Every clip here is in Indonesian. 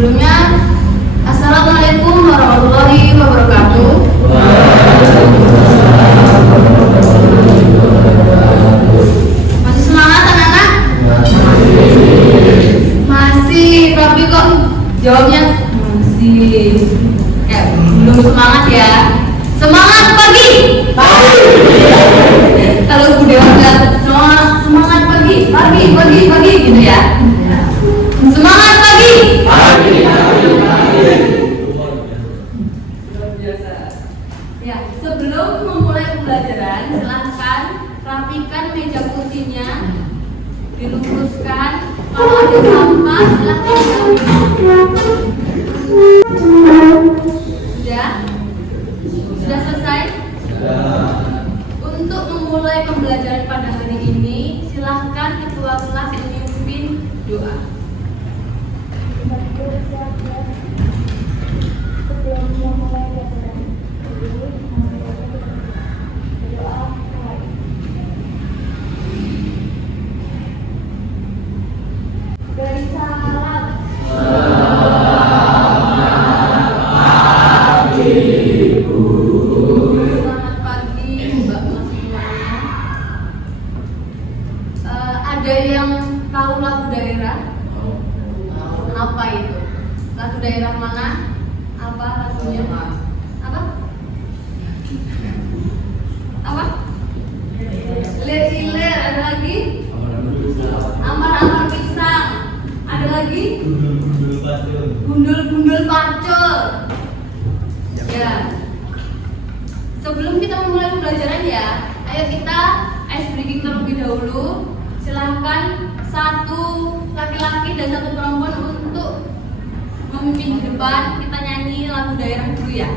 Sebelumnya, Assalamualaikum warahmatullahi wabarakatuh. Masih semangat anak-anak? Masih, tapi kok jawabnya masih kayak belum semangat ya. Semangat pagi. Kalau Bu Dewa bilang semangat pagi gitu ya. Semangat pagi. Ya, sebelum memulai pembelajaran, silahkan rapikan meja kursinya, diluruskan. Kalau ada sampah, silahkan Sudah selesai? Untuk memulai pembelajaran pada hari ini, silahkan ketua kelas memimpin doa. Sebelum memulai pelajaran ini, berdoa. Beri salam. Selamat pagi, Mbak Mas semuanya. Ada yang tahu lagu daerah? Apa itu? Lagu daerah mana? Apa lagunya? Apa? Apa? Lir-ilir, ada lagi? Amar-amar pisang. Ada lagi? Gundul-gundul pacul. Ya. Sebelum kita memulai pembelajaran ya, ayo kita ice breaking terlebih dahulu. Silahkan satu laki-laki dan satu perempuan untuk memimpin di depan. Kita nyanyi lagu daerah dulu ya.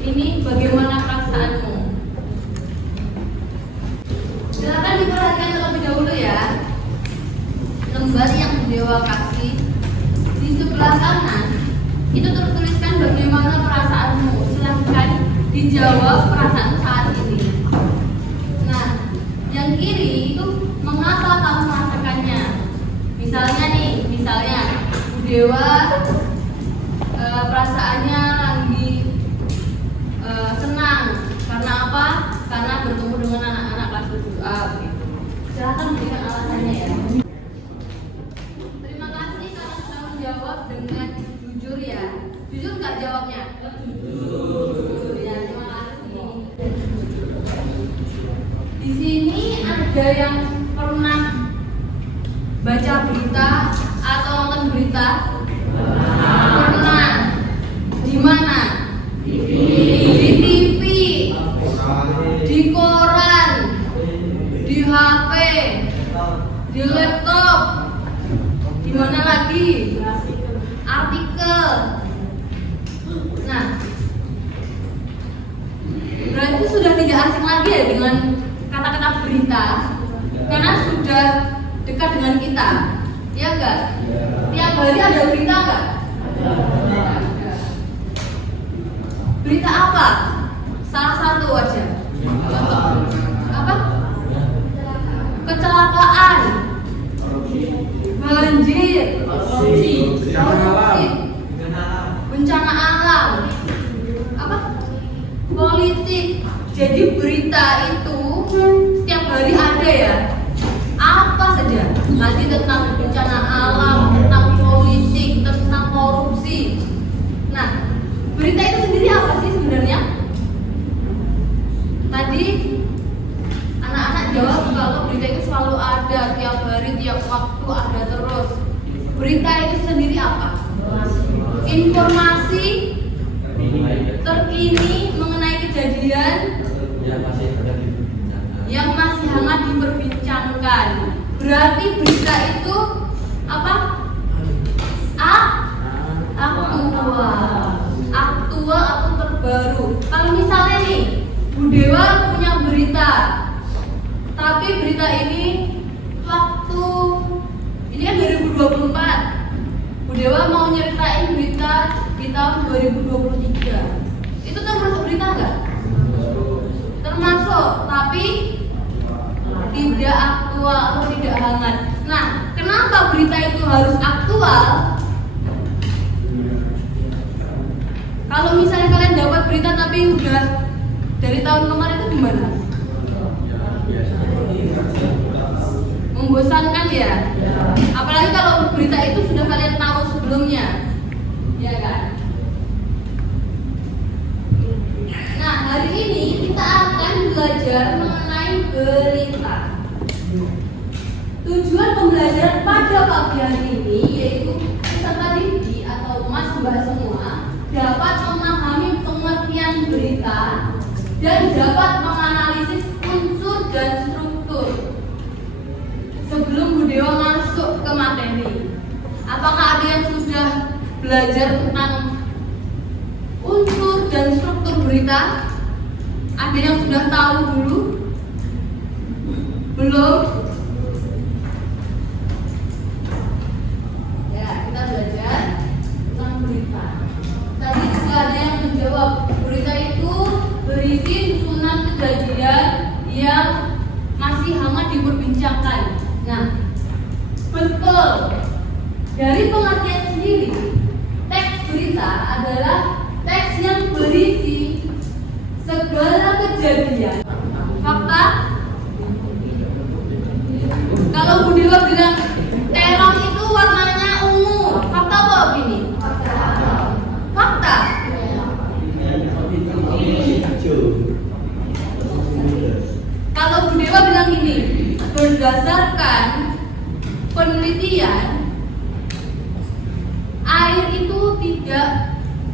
Ini bagaimana perasaanmu? Silakan diperhatikan terlebih dahulu ya. Lembar yang Dewa kasih di sebelah kanan itu tertuliskan bagaimana perasaanmu. Silakan dijawab perasaan saat ini. Nah, yang kiri itu mengapa kamu merasakannya? Misalnya Bu Dewa perasaannya lagi senang. Karena apa? Karena bertemu dengan anak-anak kelas 7A gitu. Silahkan berikan alasannya ya. Terima kasih karena sudah menjawab dengan jujur ya. Jujur nggak jawabnya? Jujur ya, terima kasih. Di sini ada yang pernah baca berita atau nonton berita? Pernah. Di mana? Di TV, di koran, di HP, di laptop, di mana lagi? Artikel. Nah, berarti sudah tidak asing lagi ya dengan kata-kata berita, karena sudah dekat dengan kita, ya enggak? Tiap hari ada berita enggak? Berita apa? Salah satu aja. Contoh. Apa? Kecelakaan, banjir, korupsi, bencana alam, apa? Politik. Jadi berita itu setiap hari ada ya. Apa saja? Nanti tentang bencana alam, tentang politik, tentang korupsi. Nah, berita itu sendiri apa sih sebenarnya? tadi anak-anak jawab kalau berita itu selalu ada, tiap hari, tiap waktu ada terus. Berita itu sendiri apa? Informasi terkini mengenai kejadian yang masih hangat diperbincangkan. Berarti berita itu apa? Aktual atau terbaru. Kalau misalnya nih Bu Dewa punya berita, tapi berita ini waktu ini kan 2024, Bu Dewa mau nyeritain berita di tahun 2023, itu termasuk berita nggak? Termasuk, tapi tidak aktual atau tidak hangat. Nah, kenapa berita itu harus aktual? Kalau misalnya kalian dapat berita tapi udah dari tahun kemarin, itu gimana? Membosankan ya? Apalagi kalau berita itu sudah kalian tahu sebelumnya, ya kan? Nah, hari ini kita akan belajar mengenai berita. Tujuan pembelajaran pada pagi hari ini yaitu peserta didik atau Mas Mbak semua dapat memahami pengertian berita dan dapat menganalisis unsur dan struktur. Sebelum Bu Dewa masuk ke materi, apakah ada yang sudah belajar tentang unsur dan struktur berita? Ada yang sudah tahu dulu? Belum? Ya, kita belajar tentang berita. Tadi sudah ada yang menjawab, berita itu berisi susunan kejadian yang masih hangat diperbincangkan. Nah, betul. Dari pengertian sendiri, teks berita adalah teks yang berisi segala kejadian, fakta. Kalau Bu Dewa bilang terong itu warnanya ungu, fakta apa opini? Fakta. Kalau Bu Dewa bilang gini, berdasarkan penelitian air itu tidak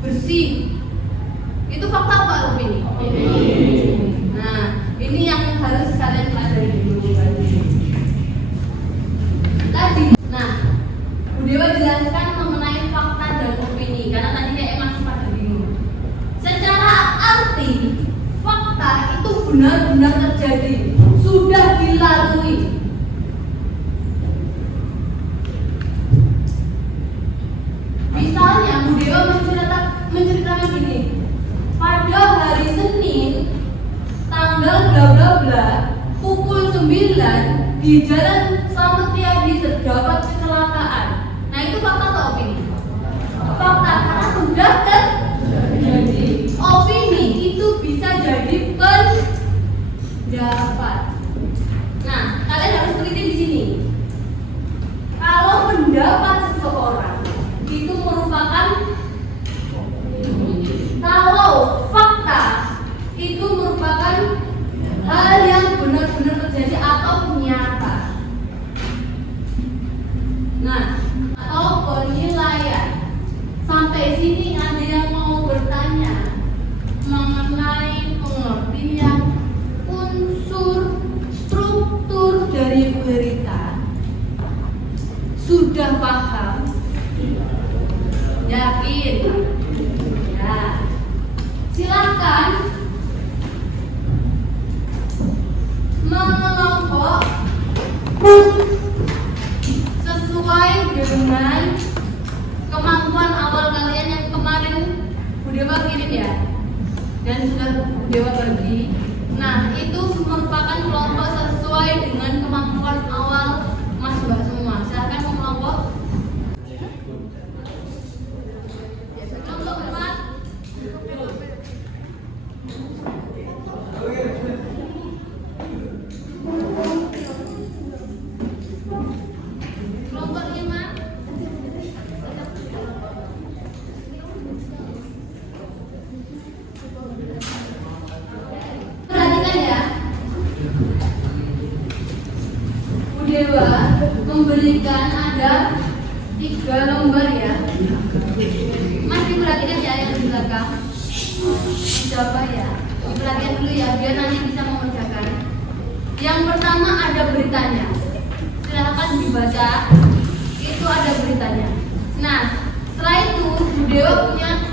bersih, itu fakta apa opini? Nah, ini yang harus kalian pelajari dulu tadi. Nah, Bu Dewa jelaskan mengenai fakta dan opini karena tadi kayak masih pada bingung. Secara arti, fakta itu benar-benar terjadi, sudah dilalui. Misalnya Bu Dewa menceritakan gini, pada hari Senin tanggal bla bla bla pukul 9 di Jalan Slamet Riyadi terdapat kecelakaan. Nah, itu fakta atau opini? Fakta, karena sudah terjadi. Opini itu bisa jadi pendapat. Nah, kalian harus teliti di sini. Kalau pendapat seseorang itu merupakan, kalau fakta itu merupakan hal yang benar-benar terjadi atau nyata. Nah, atau penilaian. Sampai sini ada yang mau bertanya mengenai pengertian unsur struktur dari berita? Sudah paham? Yakin? Ya. Silakan mengelompok sesuai dengan kemampuan awal kalian yang kemarin Bu Dewa kirim ya, dan sudah Bu Dewa bagi. Nah, itu merupakan kelompok sesuai dengan kemampuan awal Mas Mbak semua. Silakan mengelompok. Kelompok 4. Kelompok 5. Perhatikan ya. Dewa memberikan ada 3 lembar ya. Mas diperhatikan ya yang di belakang. Coba ya, diperhatikan dulu ya biar nanti bisa mengerjakan. Yang pertama ada beritanya. Silahkan dibaca. Itu ada beritanya. Nah, setelah itu Bu Dewa punya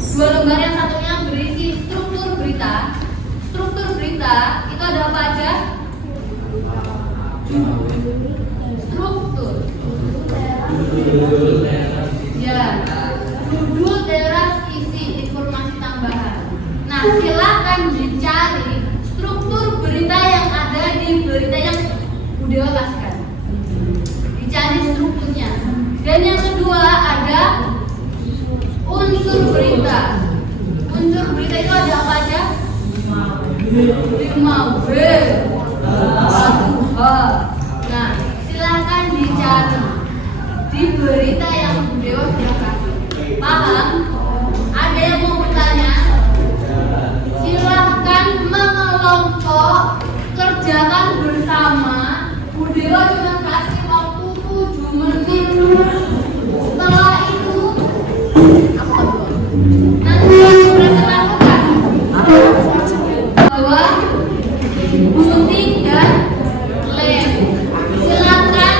2 lembar, yang satunya berisi struktur berita. Struktur berita itu ada apa aja? Struktur. Ya, judul, teras, isi, informasi tambahan. Nah, silakan dicari struktur berita yang ada di berita yang Bu Dewa kasihkan. Dicari strukturnya. Dan yang kedua ada unsur berita. Unsur berita itu ada apa aja? 5B, 1H. Nah, silakan dicari di berita yang Bu Dewa sudah kasih. Paham? Ada yang mau bertanya? Silahkan mengelompok, kerjakan bersama. Bu Dewa cuma kasih waktu 7 menit. Setelah itu apa tuh? Nanti sudah lakukan bahwa gunting dan lem. Silakan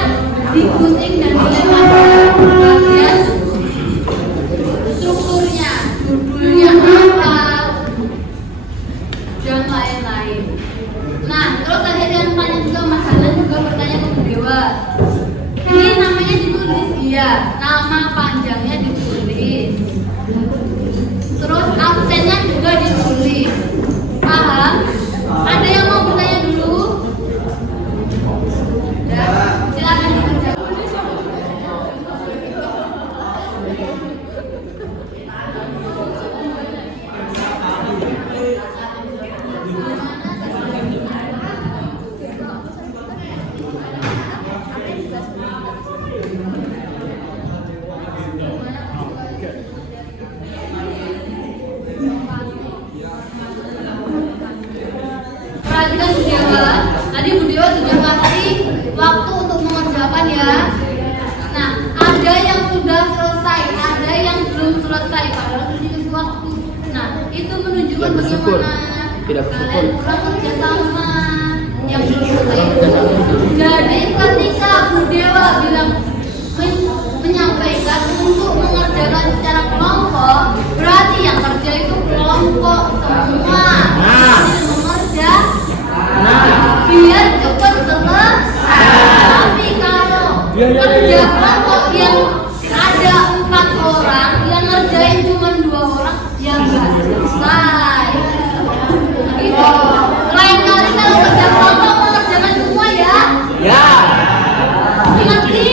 digunting dan dilem bagian strukturnya, judulnya apa, dan lain-lain. Nah, terus tadi ada yang tanya juga, Mas Hanan juga bertanya ke Bu Dewa. Ini namanya ditulis, iya. Nama panjangnya ditulis. Terus absennya juga ditulis. Paham? Ada yang mau bertanya dulu? Ya, silakan dikerjakan. Perhatikan Bu Dewa, tadi Bu Dewa sudah kasih waktu untuk mengerjakan ya. Nah, ada yang sudah selesai, ada yang belum selesai, padahal sudah dikasih waktu. Nah, itu menunjukkan bagaimana kalian kurang kerjasama. Yang belum selesai itu. Jadi ketika Bu Dewa bilang menyampaikan untuk mengerjakan secara kelompok, berarti yang kerja itu kelompok semua. Mengerja biar cepat selesai. Tapi kalau kerja kelompok yang ada 4 orang, yang ngerjain cuma 2 orang, ya nggak selesai. Gitu. Lain kali kalau kerja kelompok mengerjakan semua ya. Ya. Ngerti?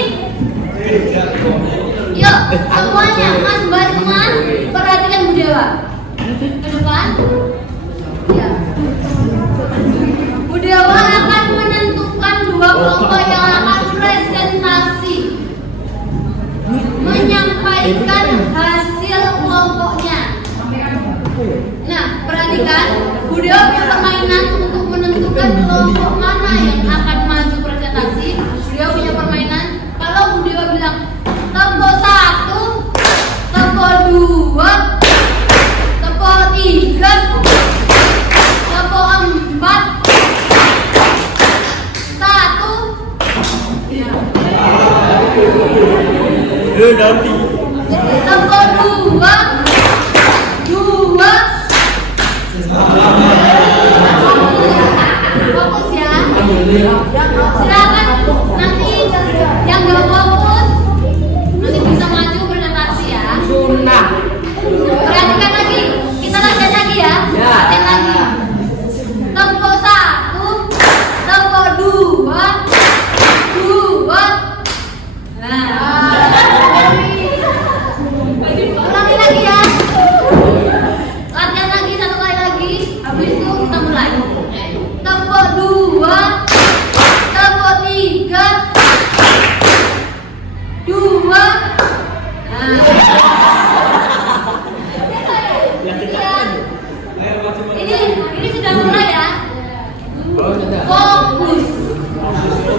Yuk, semuanya, Mas Mbak teman, perhatikan Bu Dewa. Ke depan. Ya. Bu Dewa akan menentukan 2 kelompok yang akan presentasi, menyampaikan hasil kelompoknya. Nah, perhatikan, Bu Dewa punya permainan untuk menentukan kelompok mana yang akan maju presentasi. Bu Dewa punya permainan. Kalau Bu Dewa bilang tempo 1, tempo 2, tempo 3, tempo 4, 1, ya. Nanti. Tempo 2, 2. Fokus ya. Silakan nanti yang nggak fokus nanti bisa maju presentasi ya. Sunnah. Perhatikan lagi, kita latihan lagi ya. Ya. Latihan lagi. Tempo 1, tempo 2, 2. Nah. Ulangi lagi ya. Latihan lagi 1 kali lagi. Habis itu kita mulai. Tempo 2, tempo 3, 2. Nah. Ini sudah mulai ya. Fokus.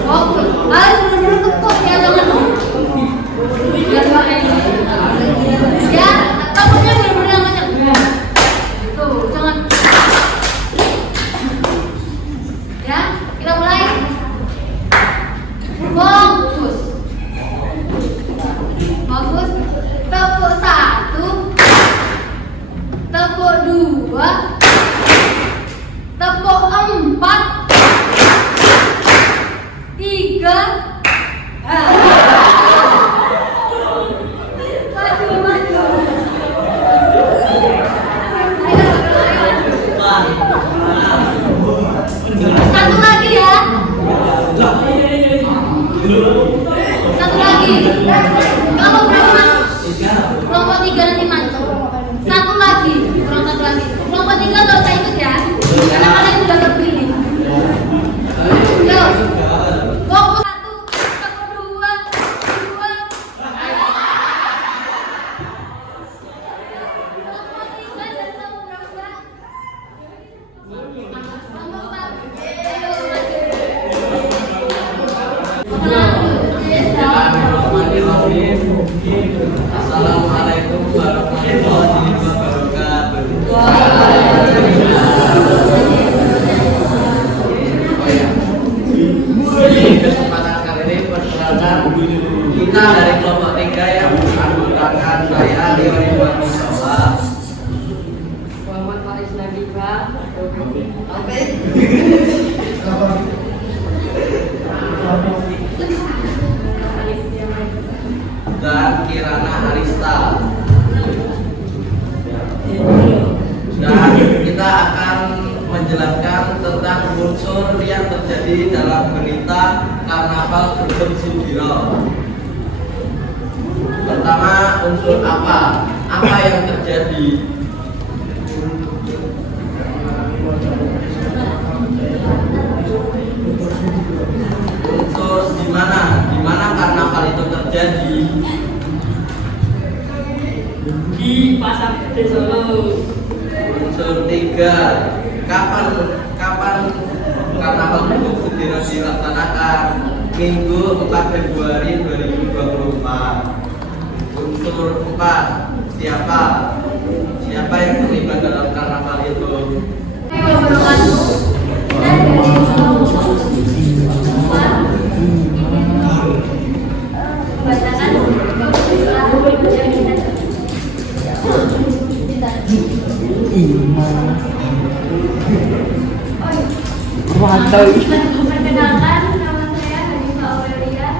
Fokus. terjadi dalam berita karnaval Grebeg Sudiro? Pertama, unsur apa? Apa yang terjadi? Unsur di mana? Di mana karnaval itu terjadi? Di Pasar Gede Solo. Unsur 3. Kapan karnaval Grebeg Sudiro dilaksanakan? Minggu 4 Februari 2024. Unsur 4. Siapa yang terlibat dalam karnaval itu? Perkenalkan, nama saya Hanifah Aurelia.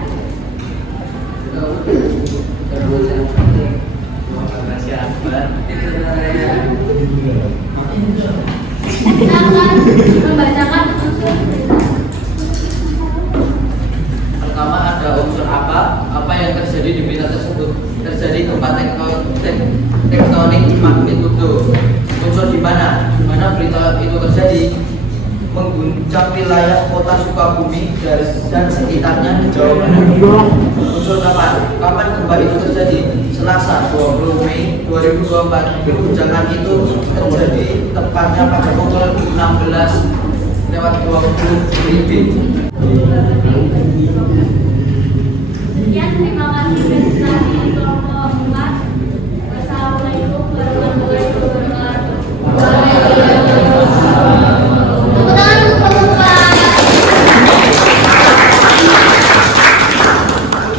Perkenalkan, membacakan unsur berita. Pertama, ada unsur apa? Apa yang terjadi di berita tersebut? Terjadi gempa tektonik magnitudo. Unsur di mana? Di mana berita itu terjadi? Mengguncang wilayah kota Sukabumi dan sekitarnya di Jawa Barat. Unsur kapan? Kapan gempa itu terjadi? Selasa 20 Mei 2024. Guncangan itu terjadi tepatnya pada pukul 16:20 WIB. Sekian, terima kasih presentasi kelompok 4. Wassalamualaikum warahmatullahi wabarakatuh. Tepuk tangan untuk kelompok 4.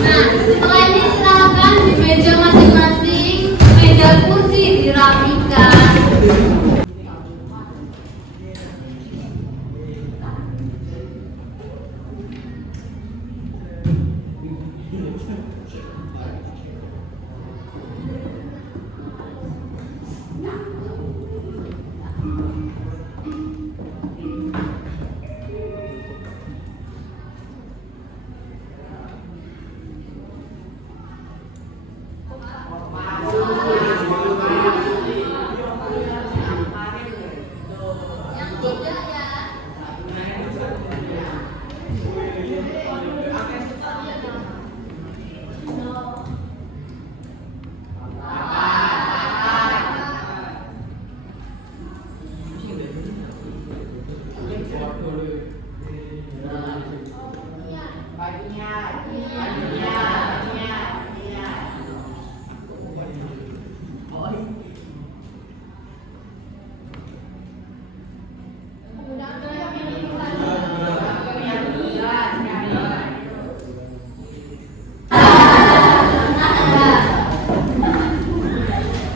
Nah, setelah ini silakan di meja masing-masing, meja kursi dirapikan. Yang tidak ya.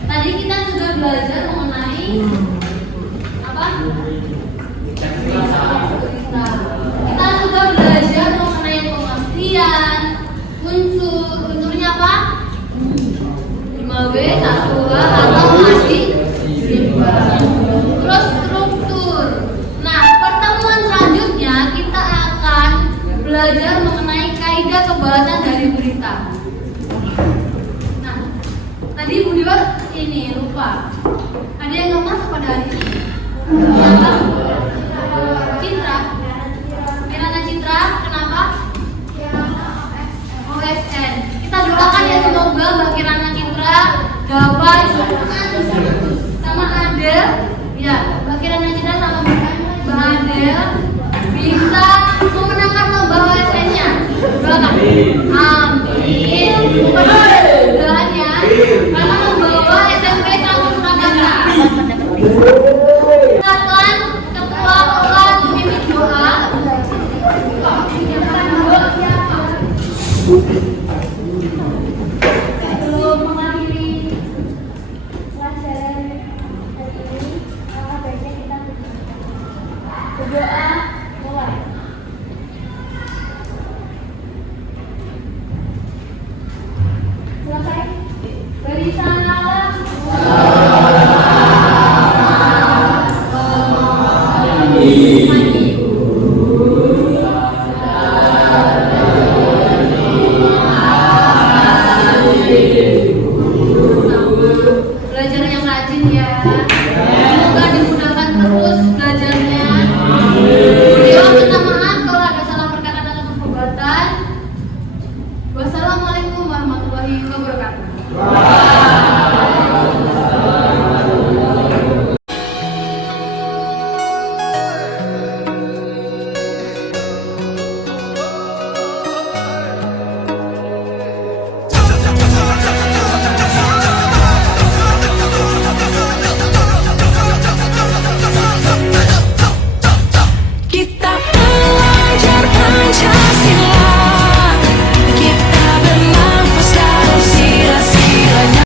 Tadi kita sudah belajar mengenai apa? Kita sudah belajar mengenai pengertian, unsurnya apa? 5W, 1W atau adik terus struktur. Nah, pertemuan selanjutnya kita akan belajar mengenai kaidah pembahasan dari berita. Nah, tadi Bu Dewa ini lupa. Ada yang nggak masuk pada hari ini? Siapa? Citra. Kirana Citra. Kenapa? OSN. Kita doakan ya semoga Mbak Kirana Citra dapat sama Adel. Ya, Mbak Kirana Citra sama Mbak Adel